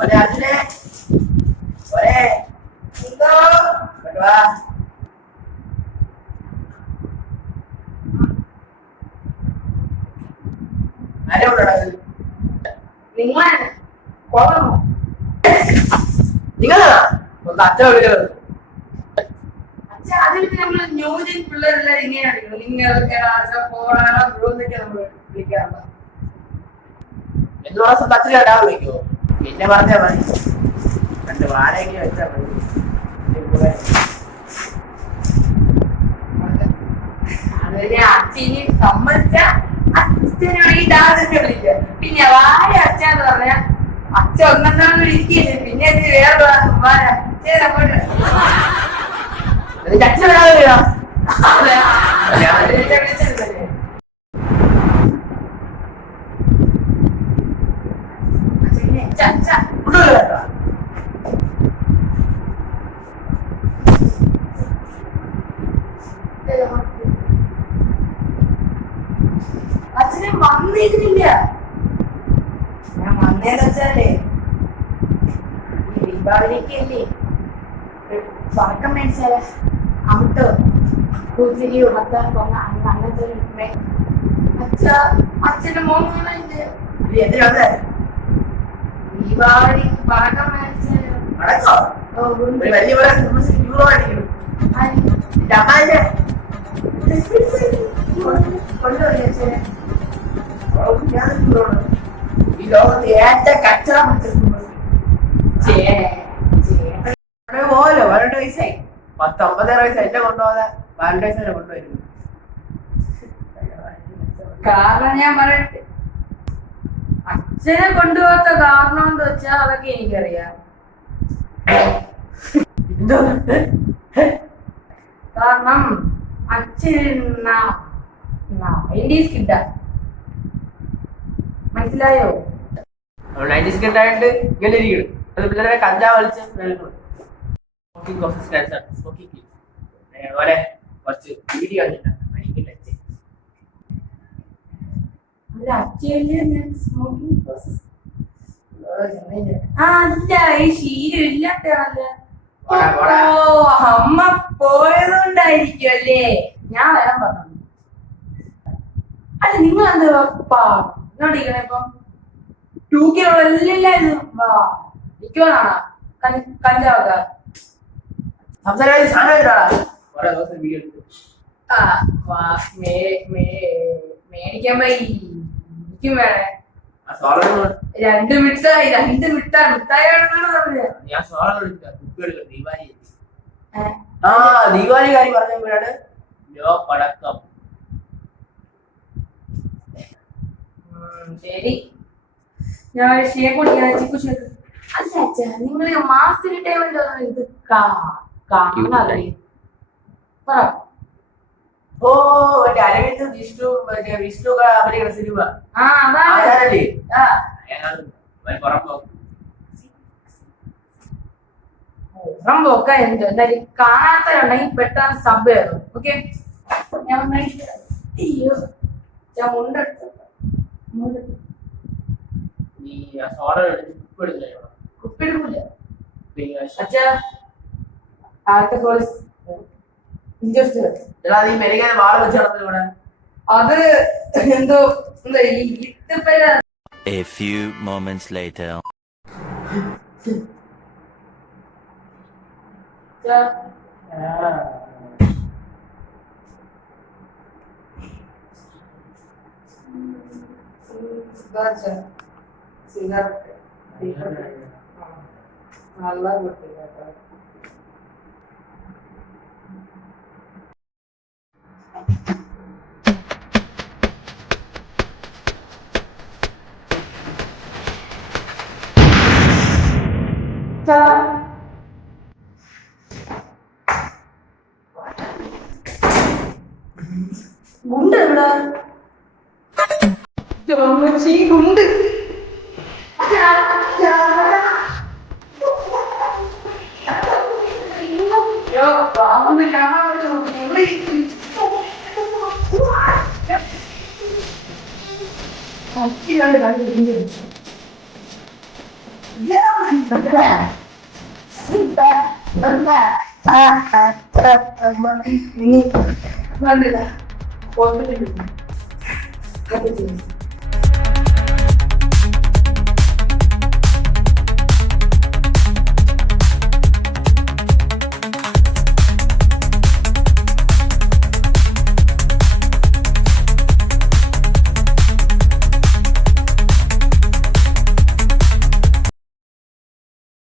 ഒരേ അതിനെ ഒരേ എന്തോ വാ നിങ്ങളാണ് കൊള്ളണോ? നിങ്ങളാ ഒന്ന് അച്ഛൻ വിളിക്കുന്നത്. അച്ഛാ അതിൽ നമ്മള് ന്യൂജൻ പിള്ളേരെല്ലാം ഇങ്ങനെയാണ് നിങ്ങളൊക്കെ പോണാണോ ബ്രോന്നൊക്കെ നമ്മള് വിളിക്കാറുണ്ട്. എന്ന് പറഞ്ഞ സ്വന്തം അച്ഛൻ കേട്ടാ വിളിക്കുവോ? പിന്നെ പറഞ്ഞാ മതി. രണ്ട് വാടകയ്ക്ക് വെച്ചാ മതി. അതിനെ അച്ഛനെ സമ്മതിച്ച അച്ഛനാണെങ്കിൽ ഡാൻസിനെ വിളിക്കുക. പിന്നെ വായ അച്ഛന്ന് പറഞ്ഞ അച്ഛ ഒന്നെന്നാണ് വിളിക്കുന്നത്. പിന്നെ അത് വേറെ നിന്റെ അച്ഛൻ വരാതെ വീഴാം. അച്ഛനെ വന്നിരുന്നില്ല. ഞാൻ വന്നേന്ന് വെച്ചാലേ ഈ ദീപാവലിക്കല്ലേ പടക്കം മേടിച്ചാല് അവിട്ടോ പൂത്തിരിയോ മത്താൻ പോന്ന അങ്ങനത്തെ അച്ഛന്റെ മോനുണ്ട്. ദീപാവലി പടക്കം മേടിച്ചാലോ കൊണ്ടുപോയി ഈ ലോകത്ത് ഏറ്റവും കച്ചറ പോലോ 18 വയസ്സായി 19 വയസ്സായി എന്നെ കൊണ്ടുപോകാതെ 12 വയസ്സ് വരെ കൊണ്ടുവരുന്നു. കാരണം ഞാൻ പറയട്ടെ അച്ഛനെ കൊണ്ടുപോകാത്ത കാരണം എന്താ വെച്ചാ അതൊക്കെ എനിക്കറിയാം. കാരണം അച്ഛൻ 90s കിട്ടാ മനസ്സിലായോ? 90s കിട്ടായിട്ട് ഇങ്ങനെ ഇരിക്കണം. അത് പിള്ളേരെ കഞ്ചാവ് വലിച്ച് അതുപോലെ കുറച്ച് വീഡിയോ അല്ല ഈ ശീലം ഇല്ലാത്തയാണല്ലേ. അമ്മ പോയതുകൊണ്ടായിരിക്കും അല്ലേ ഞാൻ വരാൻ പറഞ്ഞു. അല്ല നിങ്ങൾ എന്താ ഇങ്ങോട്ടിരിക്കണേ ഇപ്പം 2K എല്ലാരും നിൽക്കുവാണോ കഞ്ചാവൊക്കെ മേടിക്കാൻ പോയി എനിക്കും വേണേ. 2 മിഠായി 2 മിഠായി വേണമെന്നാണ് പറഞ്ഞത്. ദീപാവലി കാര്യം പറഞ്ഞപ്പോഴാണ് ലോ പടക്കം. ശരി ഞാൻ ഷേക്ക് കുടിക്കാൻ ചിക്കു ഷേക്ക്. അല്ല അച്ഛാ നിങ്ങൾ മാസത്തിൽ ടൈമിലോ ഇത് കാണാതെ പറ. ഓ മറ്റേ അരവിന്ദ് വിഷ്ണു വിഷ്ണു അഭിനയിക്കുന്ന സിനിമ. റംബൊക്കെ എന്ത് എന്തായാലും കാണാത്തവരുണ്ടെങ്കിൽ പെട്ടെന്ന് സബ് ചെയ്തു. ഓക്കെ ഞാൻ അയ്യോ ഞാൻ മുണ്ടെടുത്തു കുപ്പിടുക്കില്ല അച്ഛാ ആദ്യത്തെ പോലീസ് അത് എന്തോ A few moments later. നല്ല കുട്ടില്ല ഗുണ്ട് എവിടെ ഗുണ്ട് വന്നില്ല.